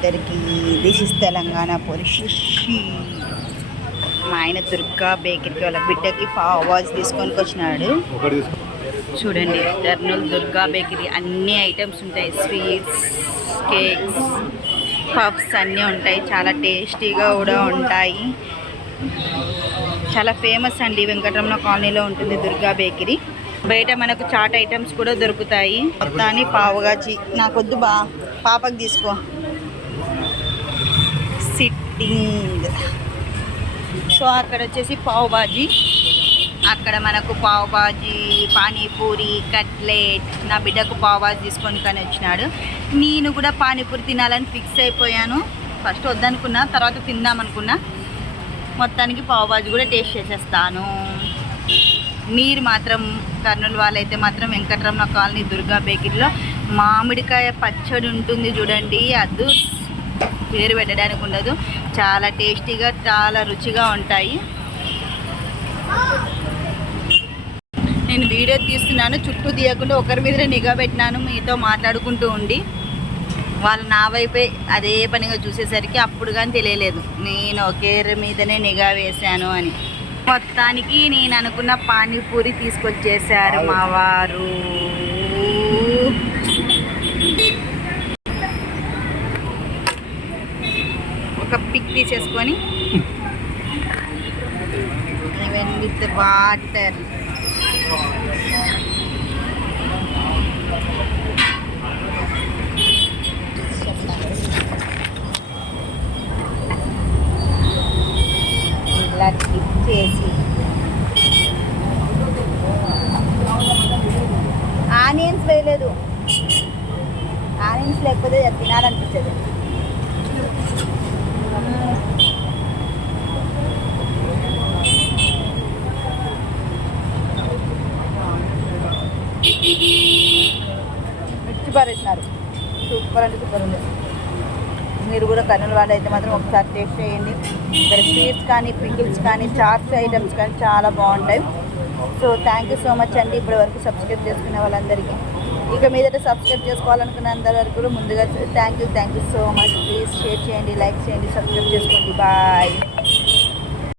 అందరికి this is Telangana police. మా ఆయన దుర్గా బేకరీకి వాళ్ళ బిడ్డకి పావాజ్ తీసుకొని వచ్చినాడు. చూడండి టర్నూల్ దుర్గా బేకరీ అన్ని ఐటమ్స్ ఉంటాయి. స్వీట్స్, కేక్స్, పఫ్స్ అన్నీ ఉంటాయి. చాలా టేస్టీగా కూడా ఉంటాయి. చాలా ఫేమస్ అండి. వెంకటరమణ కాలనీలో ఉంటుంది దుర్గా బేకరీ. బయట మనకు చాట్ ఐటమ్స్ కూడా దొరుకుతాయి. మొత్తాన్ని పావుగాచి నాకొద్దు పాపకి తీసుకో. సిట్టింగ్. సో అక్కడ వచ్చేసి పావు బాజీ, అక్కడ మనకు పావు బాజీ, పానీపూరి, కట్లెట్. నా బిడ్డకు పావు బాజీ తీసుకొని కానీ వచ్చినాడు. నేను కూడా పానీపూరి తినాలని ఫిక్స్ అయిపోయాను. ఫస్ట్ వద్దనుకున్నా, తర్వాత తిందామనుకున్నా. మొత్తానికి పావు బాజీ కూడా టేస్ట్ చేసేస్తాను. మీరు మాత్రం కర్నూలు వాళ్ళైతే మాత్రం వెంకటరమణ కాలనీ దుర్గా బేకరీలో మామిడికాయ పచ్చడి ఉంటుంది చూడండి. అది పేరు పెట్టడానికి ఉండదు. చాలా టేస్టీగా, చాలా రుచిగా ఉంటాయి. నేను వీడియో తీస్తున్నాను, చుట్టూ తీయకుండా ఒకరి మీద నిఘా పెట్టినాను. మీతో మాట్లాడుకుంటూ ఉండి వాళ్ళు నా వైపే అదే పనిగా చూసేసరికి అప్పుడు కానీ తెలియలేదు నేను ఒకే మీదనే నిఘా వేశాను అని. మొత్తానికి నేను అనుకున్న పానీపూరి తీసుకొచ్చేసారు మా వారు. ఒక పిక్ తీసేసుకొని ఈవెన్ విత్ వాటర్. ఇలా టిప్ చేసి ఆనియన్స్ వేయలేదు. ఆనియన్స్ లేకపోతే తినాలనిపించదు. మిర్చి పారేసినారు. సూపర్ అంటే సూపర్ ఉంది. మీరు కూడా కర్నూలు వాళ్ళు అయితే మాత్రం ఒకసారి టేస్ట్ చేయండి. ఇక్కడ స్వీట్స్ కానీ, పికిల్స్ కానీ, చాట్స్ ఐటమ్స్ కానీ చాలా బాగుంటాయి. So thank you so much అండి ఇప్పటి వరకు సబ్స్క్రైబ్ చేసుకునే వాళ్ళందరికీ. ఇక మీదట సబ్స్క్రైబ్ చేసుకోవాలనుకున్న అందరి కూడా ముందుగా thank you so much. Please share చేయండి, లైక్ చేయండి, సబ్స్క్రైబ్ చేసుకోండి. బాయ్.